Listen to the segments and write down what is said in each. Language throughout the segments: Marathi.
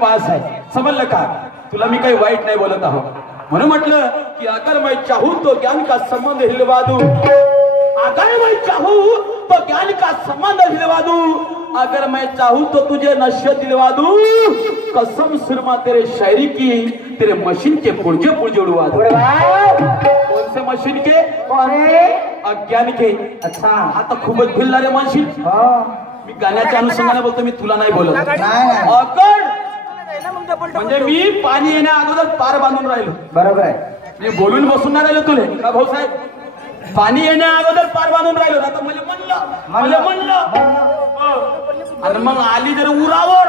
पास आहे, समजलं का? तुला मी काही वाईट नाही बोलत आहो, म्हणून म्हटलं की अगर मैं चाहूं तो ज्ञान का संबंध हिलवा दूं, अगर मैं चाहूं तो ज्ञान का संबंध हिलवा दूं, अगर मैं चाहूं तो तुझे नशे दिलवा दूं, कसम सुरमा तेरे शायरी की, तेरे मशीन के पुर्जे उड़वा दूं। कौन से मशीन के? अज्ञान के। अच्छा, आता खूपच भिल्ला रे मशीन। मी गाण्याच्या अनुषंगाने बोलतो, मी तुला नाही बोलत। अगर म्हणजे मी पाणी येण्या अगोदर पार बांधून राहिलो, बरोबर आहे, मी बोलून बसून नाही राहिलो तुले का भाऊ साहेब? पाणी येण्या अगोदर पार बांधून राहिलो, आता मला म्हणलं आणि मग आली जर उरावर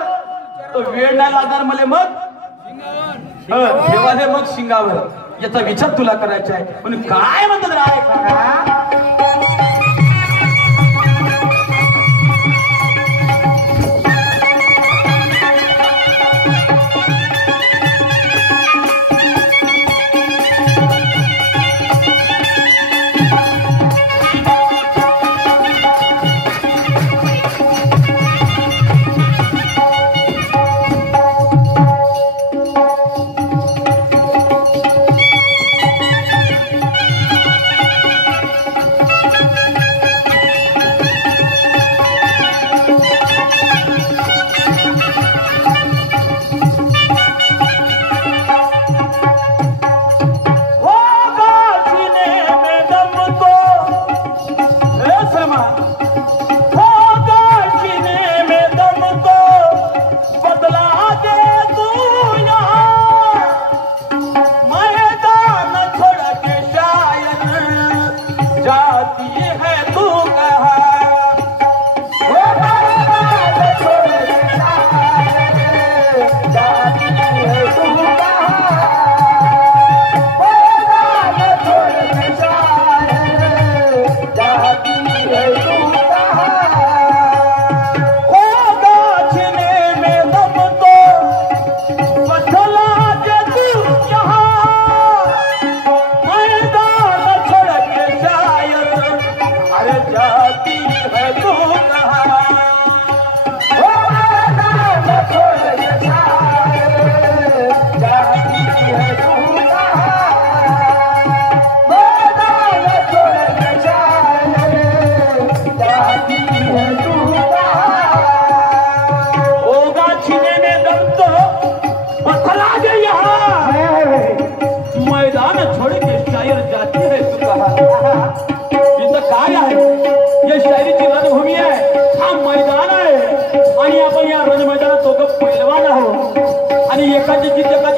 तर वेळ नाही लागणार मला, मग ठेवा दे मग शिंगावर, याचा विचार तुला करायचा आहे म्हणून काय म्हणतात राय?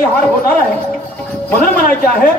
हार होणार आहे म्हणून म्हणायचे आहे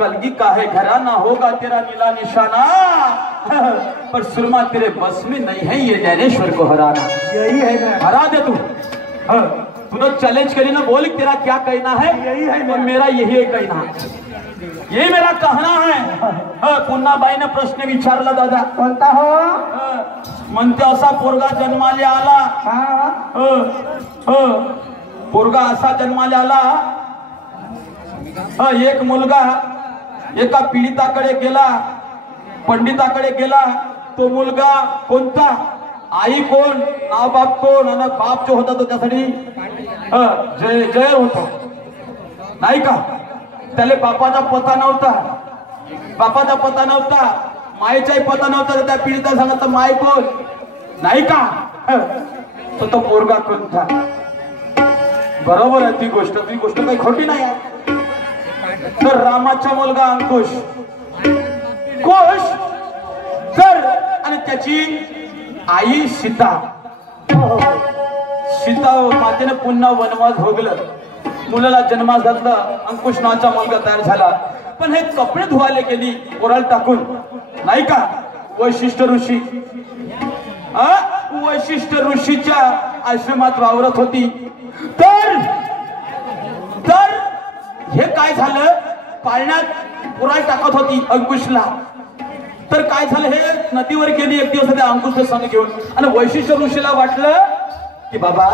कलगी का है घराना होगा तेरा नीला निशाना, पर सुरमा तेरे बस में नहीं है ये ज्ञानेश्वर को हराना। यही है ना, हरा दे तू। तूने चैलेंज करी ना, बोल तेरा क्या कहना है। यही है और मेरा यही कहना, यही मेरा कहना है। पुन्हाबाई ने प्रश्न विचारला दादा, कोणता हो? म्हणते असा पोरगा जन्माले आला, पोरगा असा जन्माले आला, एक मुलगा एका पीडिताकडे गेला, पंडिताकडे गेला। तो मुलगा कोणता, आई कोण, नाव बाप कोण, आणि बाप जो होता तो त्यासाठी जय होता नाही का। त्याला बापाचा पता नव्हता, बापाचा पता नव्हता, मायेचाही पता नव्हता। तर त्या पीडिता सांगत माय कोण नाही का, तो पोरगा कोणता। बरोबर आहे ती गोष्ट काही खोटी नाही आहे। तर रामाचा मुलगा अंकुश, कोश तर, आणि त्याची आई सीता। सीता मातेने पुन्हा वनवास भोगलं, मुलाला जन्मास घातलं, अंकुश नावाचा मुलगा तयार झाला। पण हे कपडे धुवायला गेली ओराल टाकून नाही का वैशिष्ट ऋषी, वैशिष्ट ऋषीच्या आश्रमात वावरत होती। तर हे काय झालं, पाळण्यात उराल टाकत होती अंकुशला। तर काय झालं, हे नदीवर गेली एक दिवस त्या अंकुशला संग घेऊन, आणि वैशिष्ट ऋषीला वाटलं की बाबा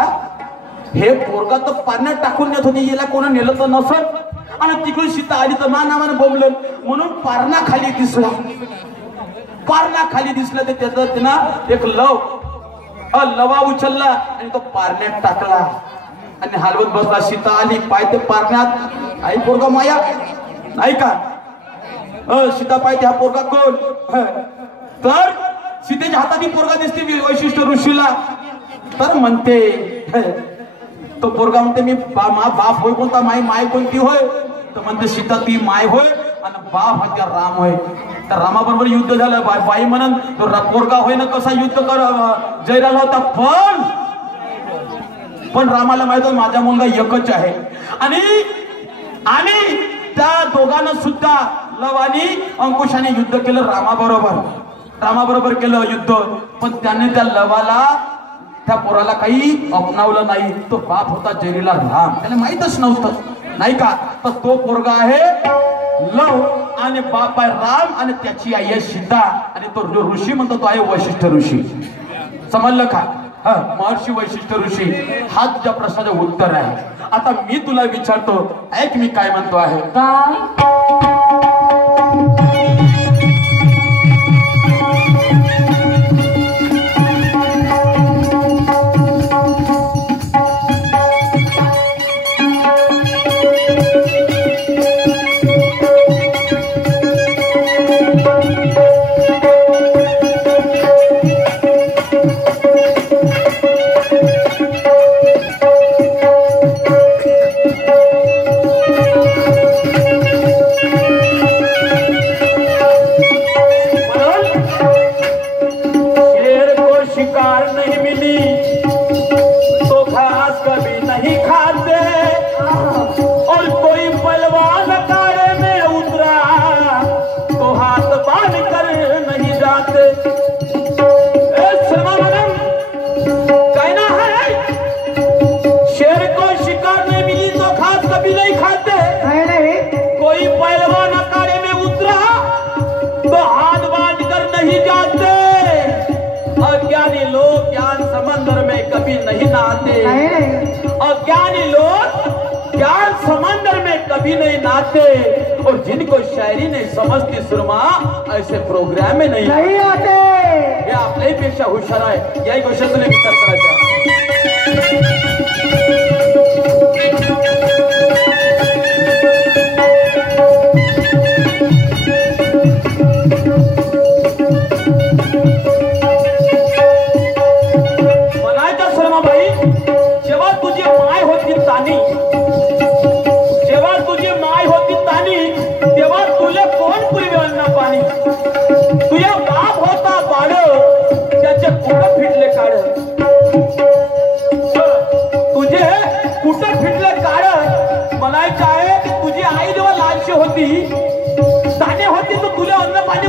हे पोरगा तर पाण्यात टाकून नेत होती, याला कोण नेलं तर नसल, आणि तिकडून सीता आली तर नावानं बोंबलं, म्हणून पारणा खाली दिसला। पारणा खाली दिसला तर त्याचा त्यानं एक लवा उचलला आणि तो पारण्यात टाकला आणि हलवत बसला। सीता आली, पाय ते पारण्यात, आई पोरगा माया नाही का, सीता पाय हा पोरगा कोण। तर सीतेच्या हाताची पोरगा दिसते वैशिष्ट ऋषीला। तर म्हणते तो पोरगा म्हणते मी बाप होय कोणता, माय कोणती होय। तर म्हणते सीता ती माय होय आणि बाप हा त्या राम होय। तर रामाबरोबर युद्ध झालं, बाई म्हणून तो पोरगा होय ना कसा युद्ध जयराला होता, पण रामाला माहित होतं माझा मुलगा एकच आहे। आणि त्या दोघांना सुद्धा लव आणि अंकुशाने युद्ध केलं रामाबरोबर केलं युद्ध। पण त्याने त्या लवाला, त्या पोराला काही अपनावलं नाही। तो बाप होता जयरीला राम, त्याला माहितच नव्हतं नाही का। तर तो पोरगा आहे लव आणि बाप आहे राम, आणि त्याची आई आहे सीता, आणि तो ऋषी म्हणतो तो आहे वैशिष्ठ ऋषी। समजलं का, महर्षी वैशिष्ठ ऋषी। हा तुझ्या प्रश्नाचं उत्तर आहे। आता मी तुला विचारतो, ऐक मी काय म्हणतो आहे। नहीं नाते, और जिनको शायरी नहीं समझती सुरमा ऐसे प्रोग्राम में नहीं आते। ये आपल्या पेक्षा हुशार आहे, याही गोष्ट तुला विचार करायचा। म्हणायच्या सुरमाबाई, जेव्हा तुझी माय होती तानी, तेव्हा तुला कोण पुरवेल ना पाणी। तुझ्या बाप होता बाळ, त्याचे कुठं फिटले काळ, तुझे कुठं फिटले काळ। म्हणायचं आहे तुझी आई जेव्हा लहानशी होती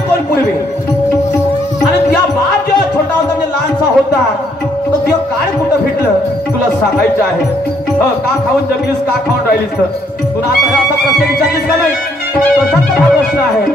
कोण पूर्वी आणि तुझ्या बाप जेव्हा छोटा होता म्हणजे लहानसा होता तर तुझं काय कुठं भेटलं तुला सांगायचं आहे. का खाऊन जगलीस का खाऊन राहिलीस तर तुला आता असा प्रश्न विचारलीस का नाही तसाच हा प्रश्न आहे.